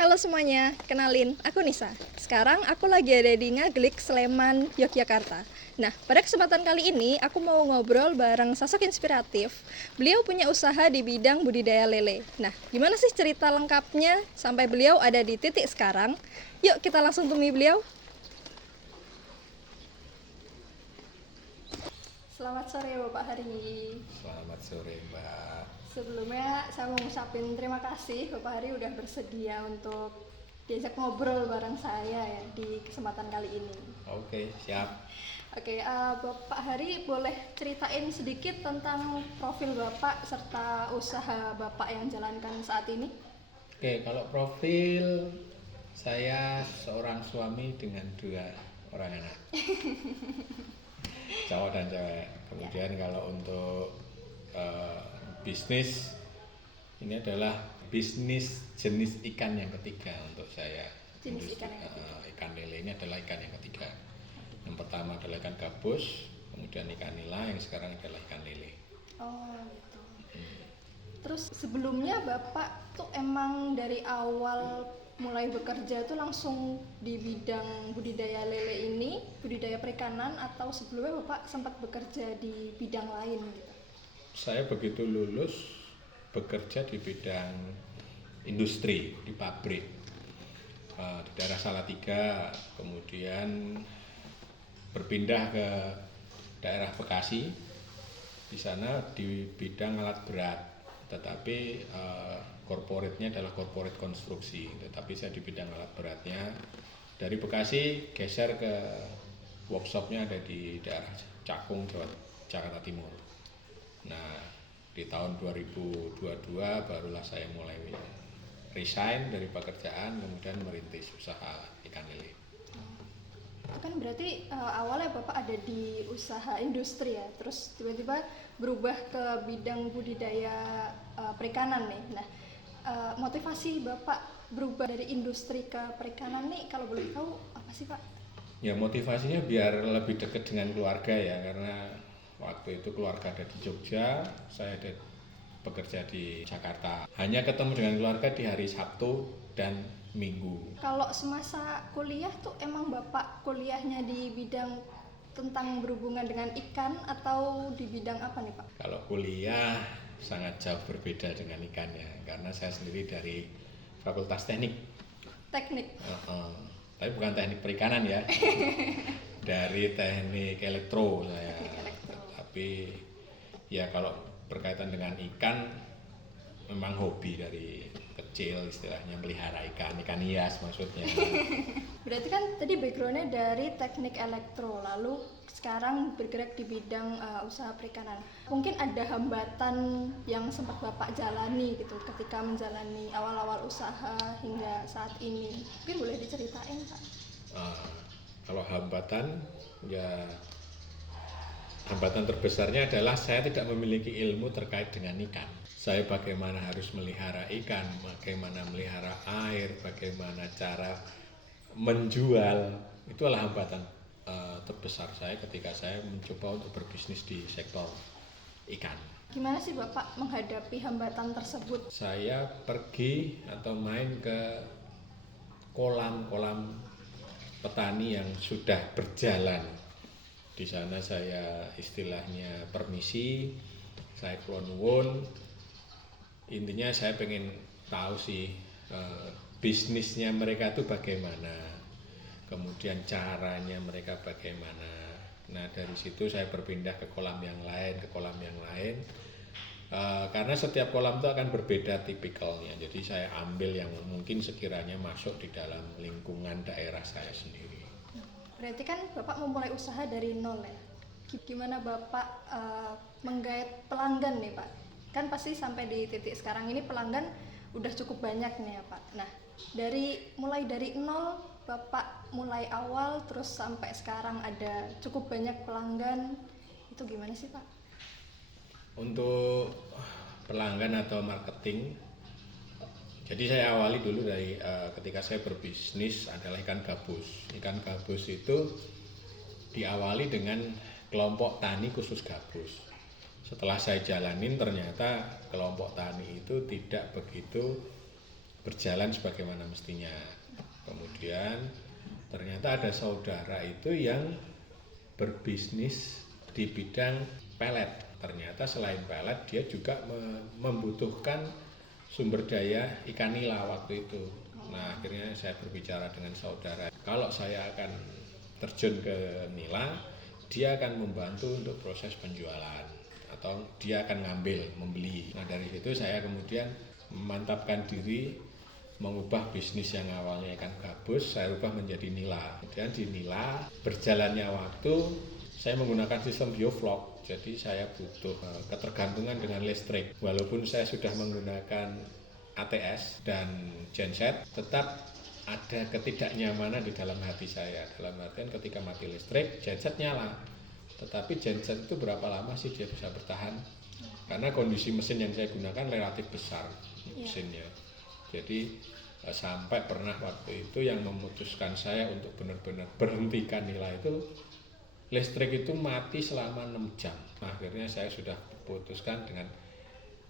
Halo semuanya, kenalin, aku Nisa. Sekarang aku lagi ada di Ngaglik, Sleman, Yogyakarta. Nah, pada kesempatan kali ini aku mau ngobrol bareng sosok inspiratif. Beliau punya usaha di bidang budidaya lele. Nah, gimana sih cerita lengkapnya sampai beliau ada di titik sekarang? Yuk kita langsung temui beliau. Selamat sore Bapak Hari. Selamat sore Mbak. Sebelumnya saya mau ngucapin terima kasih Bapak Hari udah bersedia untuk diajak ngobrol bareng saya ya di kesempatan kali ini. Oke, siap. Oke, Bapak Hari boleh ceritain sedikit tentang profil Bapak serta usaha Bapak yang jalankan saat ini? Oke, kalau profil saya seorang suami dengan 2 orang anak, cowok dan cewek. Kemudian kalau untuk bisnis, ini adalah bisnis jenis ikan yang ketiga untuk saya. Jenis ikan yang ketiga. Ikan lele ini adalah ikan yang ketiga. Yang pertama adalah ikan gabus, kemudian ikan nila, yang sekarang adalah ikan lele. Oh gitu. Terus sebelumnya Bapak tuh emang dari awal mulai bekerja tuh langsung di bidang budidaya lele ini, budidaya perikanan, atau sebelumnya Bapak sempat bekerja di bidang lain gitu? Saya begitu lulus bekerja di bidang industri, di pabrik di daerah Salatiga, kemudian berpindah ke daerah Bekasi. Di sana di bidang alat berat, tetapi corporate-nya adalah corporate konstruksi, tetapi saya di bidang alat beratnya. Dari Bekasi geser ke workshopnya ada di daerah Cakung, Jakarta Timur. Nah, di tahun 2022 barulah saya mulai resign dari pekerjaan, kemudian merintis usaha ikan lele. Itu kan berarti awalnya Bapak ada di usaha industri ya, terus tiba-tiba berubah ke bidang budidaya perikanan nih. Nah, motivasi Bapak berubah dari industri ke perikanan nih, kalau boleh tahu apa sih Pak? Ya, motivasinya biar lebih dekat dengan keluarga ya, karena waktu itu keluarga ada di Jogja, saya ada bekerja di Jakarta. Hanya ketemu dengan keluarga di hari Sabtu dan Minggu. Kalau semasa kuliah tuh emang Bapak kuliahnya di bidang tentang berhubungan dengan ikan atau di bidang apa nih Pak? Kalau kuliah sangat jauh berbeda dengan ikannya, karena saya sendiri dari Fakultas Teknik. Teknik. Tapi bukan teknik perikanan ya, dari teknik elektro saya. Teknik elektro. Tapi ya kalau berkaitan dengan ikan, memang hobi dari kecil, istilahnya melihara ikan hias maksudnya. Berarti kan tadi backgroundnya dari teknik elektro, lalu sekarang bergerak di bidang usaha perikanan. Mungkin ada hambatan yang sempat Bapak jalani gitu ketika menjalani awal-awal usaha hingga saat ini. Mungkin boleh diceritain Pak? Kalau hambatan, ya hambatan terbesarnya adalah saya tidak memiliki ilmu terkait dengan ikan. Saya bagaimana harus melihara ikan, bagaimana melihara air, bagaimana cara menjual. Itu adalah hambatan terbesar saya ketika saya mencoba untuk berbisnis di sektor ikan. Gimana sih Bapak menghadapi hambatan tersebut? Saya pergi atau main ke kolam-kolam petani yang sudah berjalan. Di sana saya istilahnya permisi, saya kulon nuwun. Intinya saya pengen tahu sih bisnisnya mereka itu bagaimana, kemudian caranya mereka bagaimana. Nah, dari situ saya berpindah ke kolam yang lain, karena setiap kolam itu akan berbeda tipikalnya. Jadi saya ambil yang mungkin sekiranya masuk di dalam lingkungan daerah saya sendiri. Berarti kan Bapak memulai usaha dari nol ya. Gimana Bapak menggait pelanggan nih Pak? Kan pasti sampai di titik sekarang ini pelanggan udah cukup banyak nih ya Pak. Nah, mulai dari nol Bapak mulai awal terus sampai sekarang ada cukup banyak pelanggan, itu gimana sih Pak? Untuk pelanggan atau marketing, jadi saya awali dulu dari ketika saya berbisnis adalah ikan gabus. Ikan gabus itu diawali dengan kelompok tani khusus gabus. Setelah saya jalanin ternyata kelompok tani itu tidak begitu berjalan sebagaimana mestinya. Kemudian ternyata ada saudara itu yang berbisnis di bidang pelet. Ternyata selain pelet dia juga membutuhkan sumber daya ikan nila waktu itu. Nah, akhirnya saya berbicara dengan saudara, kalau saya akan terjun ke nila, dia akan membantu untuk proses penjualan atau dia akan ngambil, membeli. Nah, dari situ saya kemudian memantapkan diri mengubah bisnis yang awalnya ikan gabus, saya ubah menjadi nila. Kemudian di nila, berjalannya waktu, saya menggunakan sistem bioflok, jadi saya butuh ketergantungan dengan listrik. Walaupun saya sudah menggunakan ATS dan genset, tetap ada ketidaknyamanan di dalam hati saya. Dalam artian ketika mati listrik, genset nyala. Tetapi genset itu berapa lama sih dia bisa bertahan? Karena kondisi mesin yang saya gunakan relatif besar mesinnya. Jadi sampai pernah waktu itu yang memutuskan saya untuk benar-benar berhentikan nila itu, listrik itu mati selama 6 jam. Nah, akhirnya saya sudah putuskan dengan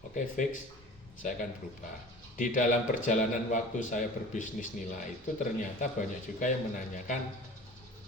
oke, fix, saya akan berubah. Di dalam perjalanan waktu saya berbisnis nila itu ternyata banyak juga yang menanyakan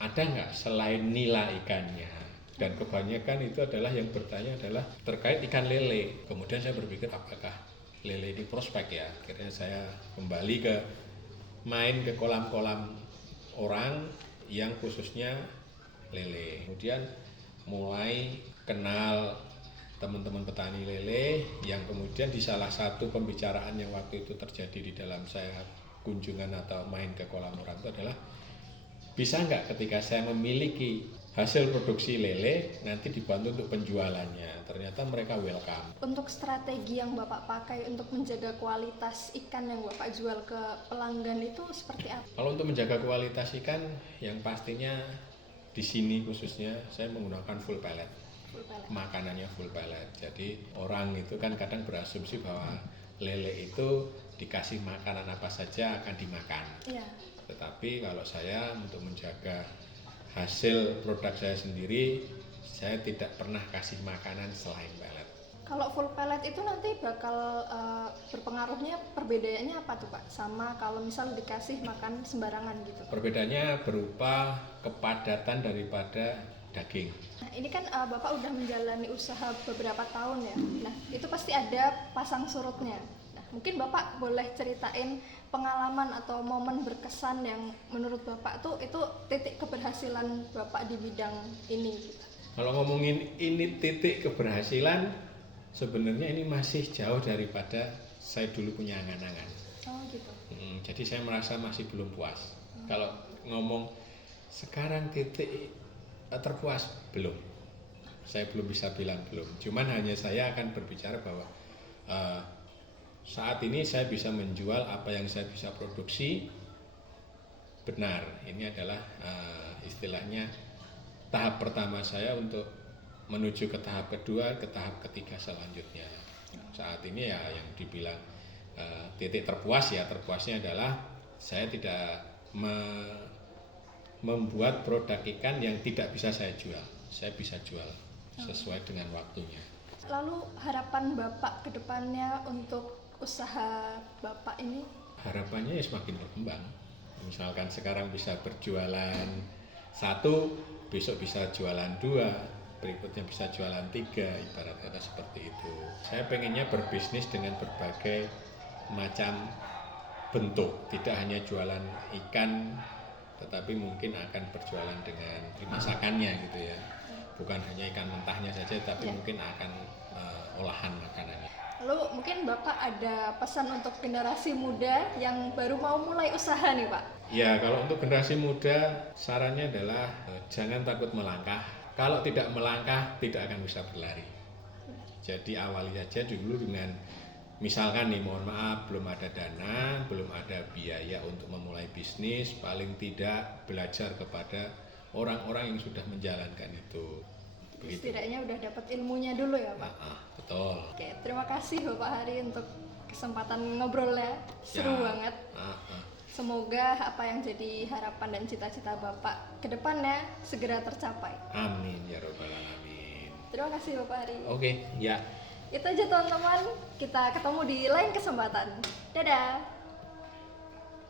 ada nggak selain nila ikannya, dan kebanyakan itu adalah yang bertanya adalah terkait ikan lele. Kemudian saya berpikir apakah lele ini prospek ya. Akhirnya saya kembali main ke kolam-kolam orang yang khususnya lele. Kemudian mulai kenal teman-teman petani lele, yang kemudian di salah satu pembicaraan yang waktu itu terjadi di dalam saya kunjungan atau main ke kolam orang itu adalah, bisa nggak ketika saya memiliki hasil produksi lele nanti dibantu untuk penjualannya. Ternyata mereka welcome. Untuk strategi yang Bapak pakai untuk menjaga kualitas ikan yang Bapak jual ke pelanggan itu seperti apa? Kalau untuk menjaga kualitas ikan, yang pastinya di sini khususnya saya menggunakan full pellet. Makanannya full pellet. Jadi orang itu kan kadang berasumsi bahwa lele itu dikasih makanan apa saja akan dimakan. Iya. Tetapi kalau saya untuk menjaga hasil produk saya sendiri, saya tidak pernah kasih makanan selain pellet. Kalau full pellet itu nanti bakal berpengaruhnya, perbedaannya apa tuh Pak? Sama kalau misal dikasih makan sembarangan gitu. Perbedaannya berupa kepadatan daripada daging. Nah, ini kan Bapak udah menjalani usaha beberapa tahun ya. Nah, itu pasti ada pasang surutnya. Nah, mungkin Bapak boleh ceritain pengalaman atau momen berkesan yang menurut Bapak tuh itu titik keberhasilan Bapak di bidang ini gitu. Kalau ngomongin ini titik keberhasilan, sebenarnya ini masih jauh daripada saya dulu punya angan-angan. Oh gitu. Jadi saya merasa masih belum puas. Kalau ngomong sekarang titik terpuas, belum. Saya belum bisa bilang belum. Cuman hanya saya akan berbicara bahwa saat ini saya bisa menjual apa yang saya bisa produksi. Benar, ini adalah istilahnya tahap pertama saya untuk menuju ke tahap kedua, ke tahap ketiga selanjutnya. Saat ini ya yang dibilang titik terpuas, ya terpuasnya adalah saya tidak membuat produk ikan yang tidak bisa saya jual. Saya bisa jual sesuai dengan waktunya. Lalu harapan Bapak ke depannya untuk usaha Bapak ini? Harapannya ya semakin berkembang. Misalkan sekarang bisa berjualan 1, besok bisa jualan 2, berikutnya bisa jualan 3, ibarat kata seperti itu. Saya pengennya berbisnis dengan berbagai macam bentuk, tidak hanya jualan ikan, tetapi mungkin akan berjualan dengan masakannya gitu ya. Bukan hanya ikan mentahnya saja, tapi mungkin akan olahan makanannya. Lalu mungkin Bapak ada pesan untuk generasi muda yang baru mau mulai usaha nih Pak? Ya, kalau untuk generasi muda sarannya adalah jangan takut melangkah. Kalau tidak melangkah tidak akan bisa berlari. Jadi awali saja dulu dengan misalkan nih, mohon maaf, belum ada dana, belum ada biaya untuk memulai bisnis, paling tidak belajar kepada orang-orang yang sudah menjalankan itu. Begitu. Setidaknya udah dapat ilmunya dulu ya Pak? Betul. Oke, terima kasih Bapak Hari untuk kesempatan ngobrolnya, seru banget. Semoga apa yang jadi harapan dan cita-cita Bapak ke depannya segera tercapai. Amin ya robbal alamin. Terima kasih Bapak Hari. Oke, ya. Itu aja teman-teman, kita ketemu di lain kesempatan. Dadah.